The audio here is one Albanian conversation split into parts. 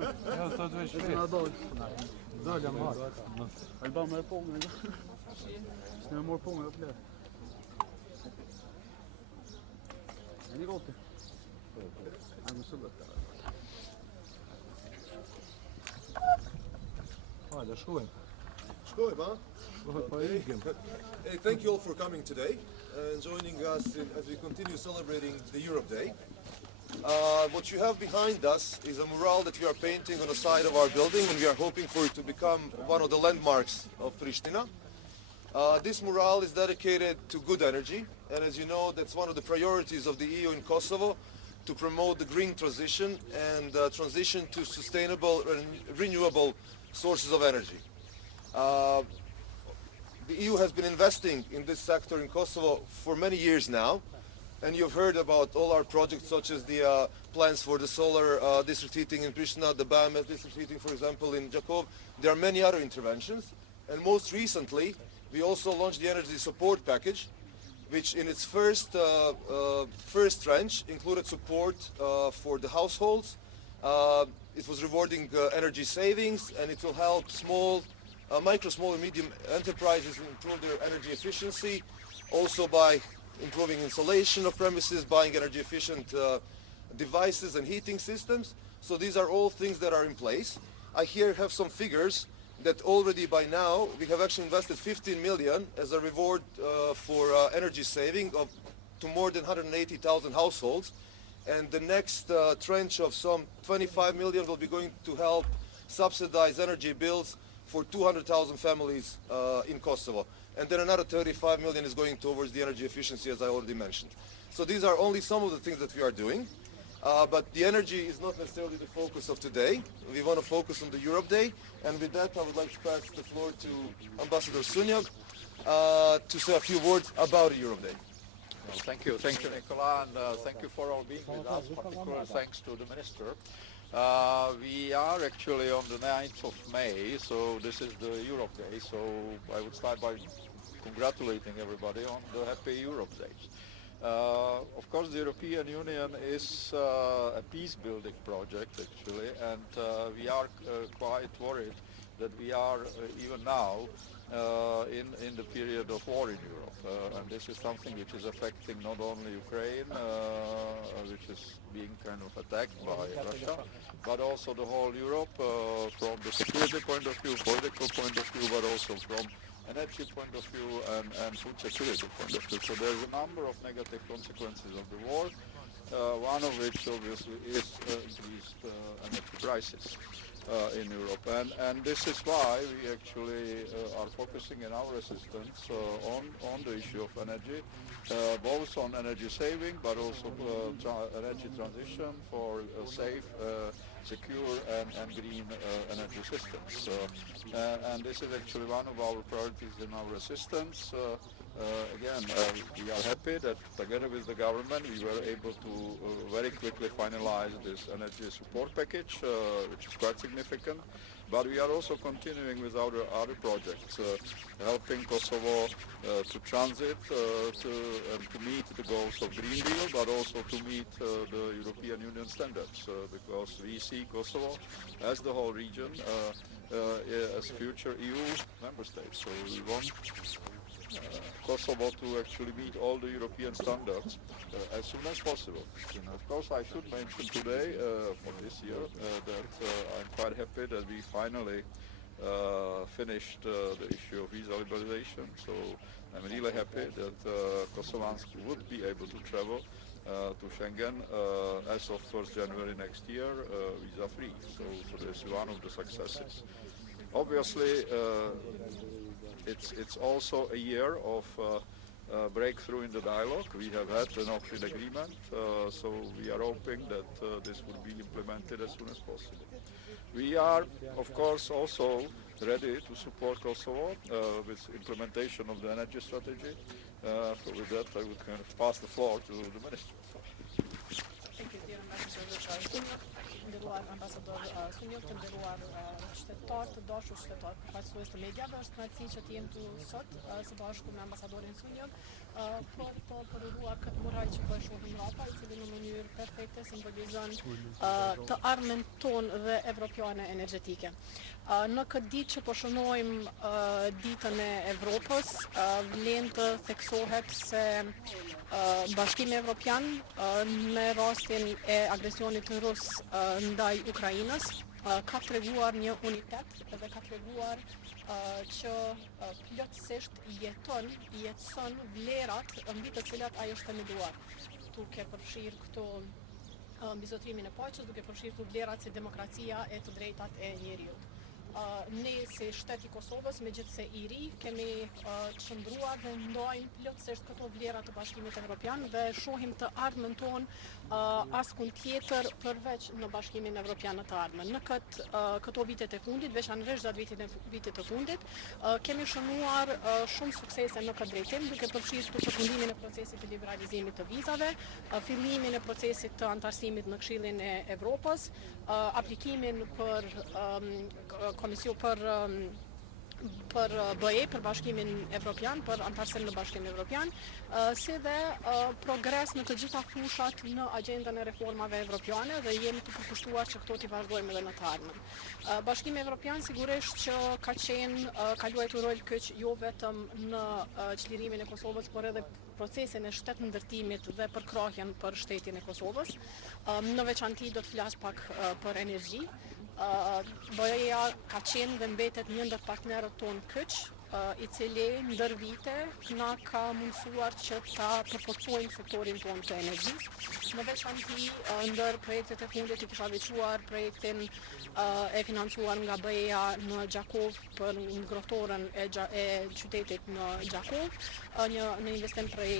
Ja, to veç Dalja marr. Alba me pungën. S'ne mor pungën atë. Ani gote. Ani sulla. Hajde, shkojmë. Shkojmë, ha? Hey, thank you all for coming today and joining us as we continue celebrating the Europe Day. What you have behind us is a mural that we are painting on the side of our building, and we are hoping for it to become one of the landmarks of Pristina. This mural is dedicated to good energy, and as you know, that's one of the priorities of the EU in Kosovo, to promote the green transition and transition to sustainable and renewable sources of energy. The EU has been investing in this sector in Kosovo for many years now, and you've heard about all our projects, such as the plans for the solar district heating in Pristina, the biomass district heating, for example, in Jakov. There are many other interventions, and most recently, we also launched the energy support package, which in its first tranche included support for the households. It was rewarding energy savings, and it will help micro, small and medium enterprises improve their energy efficiency, also by improving insulation of premises, buying energy efficient devices and heating systems. So these are all things that are in place. I here have some figures that already by now we have actually invested 15 million as a reward for energy saving to more than 180,000 households. And the next tranche of some 25 million will be going to help subsidize energy bills for 200,000 families in Kosovo. And then another 35 million is going towards the energy efficiency, as I already mentioned. So these are only some of the things that we are doing. But the energy is not necessarily the focus of today. We want to focus on the Europe Day. And with that, I would like to pass the floor to Ambassador Sunyog to say a few words about Europe Day. Well, thank you, Nicola, and thank you for all being with us. Particular thanks to the Minister. We are actually on the 9th of May, so this is the Europe Day. So I would start by congratulating everybody on the happy Europe Days. Of course, the European Union is a peace-building project, actually, and we are quite worried that we are even now in the period of war in Europe. And this is something which is affecting not only Ukraine, which is being kind of attacked by Russia, but also the whole Europe from the security point of view, political point of view, but also from energy point of view and food security point of view. So there's a number of negative consequences of the war, one of which obviously is increased energy prices in Europe. And this is why we actually are focusing in our assistance on the issue of energy, both on energy saving, but also energy transition for safe, secure and green energy systems. And this is actually one of our priorities in our assistance. Again, we are happy that together with the government we were able to very quickly finalize this energy support package, which is quite significant. But we are also continuing with our other projects, helping Kosovo to transit to meet the goals of Green Deal, but also to meet the European Union standards, because we see Kosovo as the whole region as future EU member states. So we want Kosovo to actually meet all the European standards as soon as possible. And of course, I should mention today, for this year, that I'm quite happy that we finally finished the issue of visa liberalization. So I'm really happy that Kosovans would be able to travel to Schengen as of 1st January next year, visa-free. So this is one of the successes. Obviously, it's also a year of breakthrough in the dialogue. We have had an opt-in agreement, so we are hoping that this will be implemented as soon as possible. We are, of course, also ready to support Kosovo with implementation of the energy strategy. So with that, I would kind of pass the floor to the Minister. Thank you, dear Ambassador. të nderuar ambasador Sunjok, të nderuar qytetarë, të dashur qytetarë përfaqësues të mediave, është kënaqësi që të jem këtu sot së bashku me ambasadorin Sunjok për të përruar këtë mural që po e shohim rrapa, i cili në mënyrë perfekte simbolizon të ardhmen tonë dhe evropiane energjetike. Në këtë ditë që po shënojmë ditën e Evropës, vlen të theksohet se Bashkimi Evropian me rastin e agresionit rus ndaj Ukrainës ka treguar një unitet dhe ka treguar që plotësisht jetëson vlerat mbi të cilat ai është themeluar, duke përfshirë këto mbizotrimin e paqes, duke përfshirë këto vlerat si demokracia e të drejtat e njeriut. Ne si shteti i Kosovës, megjithse i ri, kemi qëndruar dhe ndajmë plotësisht këto vlera të Bashkimit Evropian dhe shohim të ardhmen tonë askund tjetër përveç në Bashkimin Evropian të ardhmen. Në këto vitet e fundit, veçanërisht gjatë vitit të fundit, kemi shënuar shumë suksese në këtë drejtim, duke përfshirë përfundimin e procesit të liberalizimit të vizave, fillimin e procesit të antarësimit në Këshillin e Evropës, aplikimin për për BE, për Bashkimin Evropian, për antarësim në Bashkimin Evropian, si dhe progres në të gjitha fushat në agendën e reformave evropiane dhe jemi të përkushtuar që këto t'i vazhdojmë edhe në të ardhmen. Bashkimi Evropian sigurisht që ka luajtur rol kyç jo vetëm në çlirimin e Kosovës, por edhe procesin e shtetëndërtimit dhe përkrahjen për shtetin e Kosovës. Në veçanti do të flas pak për energji. BE-ja ka qenë dhe mbetet një ndër partnerët tonë kyç, i cili ndër vite na ka mundësuar që ta përforcojmë sektorin tonë të energjisë. Në veçanti ndër projektet e fundit i kisha veçuar projektin e financuar nga BE-ja në Gjakov për ngrohtorën e qytetit në Gjakov, në investim prej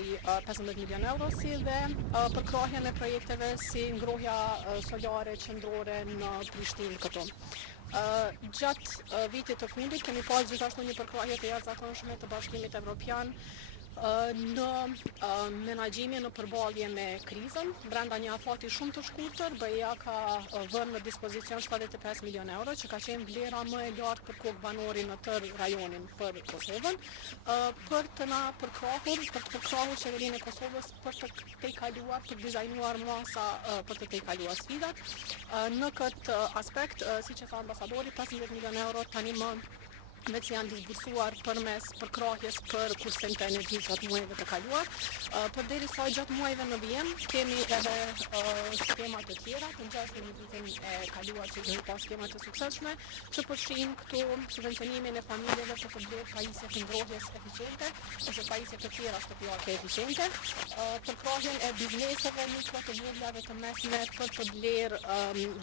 15 milion euro, si dhe përkrahjen e projekteve si ngrohja solare qendrore në Prishtinë këtu. Gjatë vitit të fundit kemi pas gjithashtu një përkrahje të jashtëzakonshme të Bashkimit Evropian në menaxhimin në përballje me krizën. Brenda një afati shumë të shkurtër, BE-ja ka vënë në dispozicion 75 milion euro, që ka qenë vlera më e lartë për kokë banori në tërë rajonin për Kosovën, për të përkrahur qeverinë e Kosovës për të tejkaluar, të dizajnuar masa për të tejkaluar sfidat. Në këtë aspekt, siç e tha ambasadori, 15 milion euro tani më vetë janë disbursuar përmes përkrahjes për kursim të energjisë gjatë muajve të kaluar. Përderisa gjatë muajve në vijim, kemi edhe skema të tjera, të ngjashme në vitin e kaluar që kemi pas skema të suksesshme, që përfshin këtu subvencionimin e familjeve për të blerë pajisje të ngrohjes eficiente, ose pajisje të tjera shtëpiake eficiente, përkrahjen e bizneseve, mikro të vogla dhe të mesme për të blerë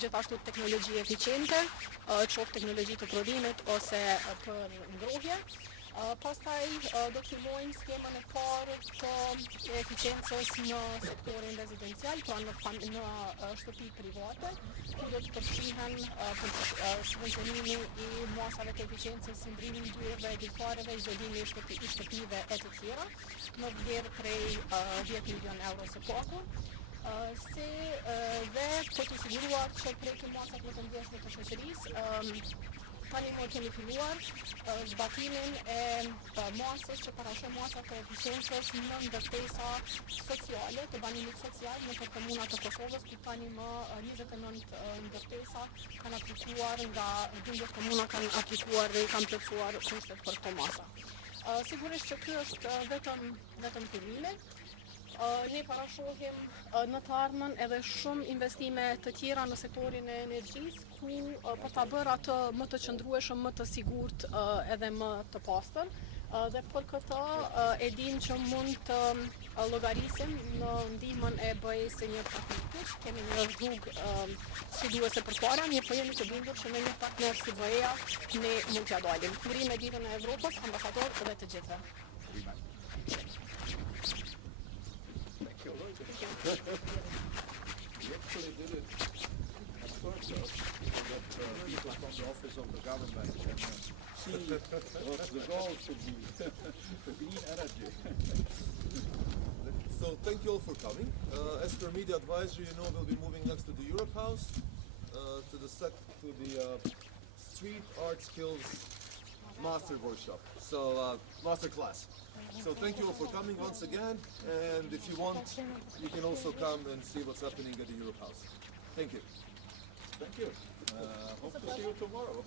gjithashtu teknologji eficiente, qoftë teknologji të prodhimit ose për ngrohje. Pastaj do të fillojmë skemën e parë të eficiencës në sektorin rezidencial, pra në shtëpi private, ku do të përfshihen subvencionimi i masave të eficiencës, si ndrimi i dyerve, edhifareve, izolimi i shtëpive e të tjera, në vlerë prej 10 milion euro së paku. Dhe për të siguruar që prekim masat më të ndjeshme të shoqërisë, tani më kemi filluar zbatimin e masës që parashon masat të eficiencës në ndërtesa sociale, të banimit social në për komunat të Kosovës, ku tani më 29 ndërtesa kanë aplikuar, nga 12 komuna kanë aplikuar dhe kanë plotësuar kushtet për këto masa. Sigurisht që ky është vetëm fillimi. Ne parashohim në të ardhmen edhe shumë investime të tjera në sektorin e energjisë, ku për ta bërë atë më të qëndrueshëm, më të sigurt edhe më të pastër. Dhe për këtë e dim që mund të llogarisim në ndihmën e BE-s së një partnerit. Kemi një rrugë siguruese përpara, mirë po jemi të bindur që me një partner si BE-ja ne mund t'ja dalim. Mirë me ditën e Evropës, ambasador dhe të gjithëve. We actually did it at first so that people from the office of the government can see what the goals should be, the green energy. So thank you all for coming. As per media advisory, we'll be moving next to the Europe House. to the street art skills master workshop. So master class. So thank you all for coming once again, and if you want, you can also come and see what's happening at the Europe House. Thank you. Thank you. Hope to see you tomorrow.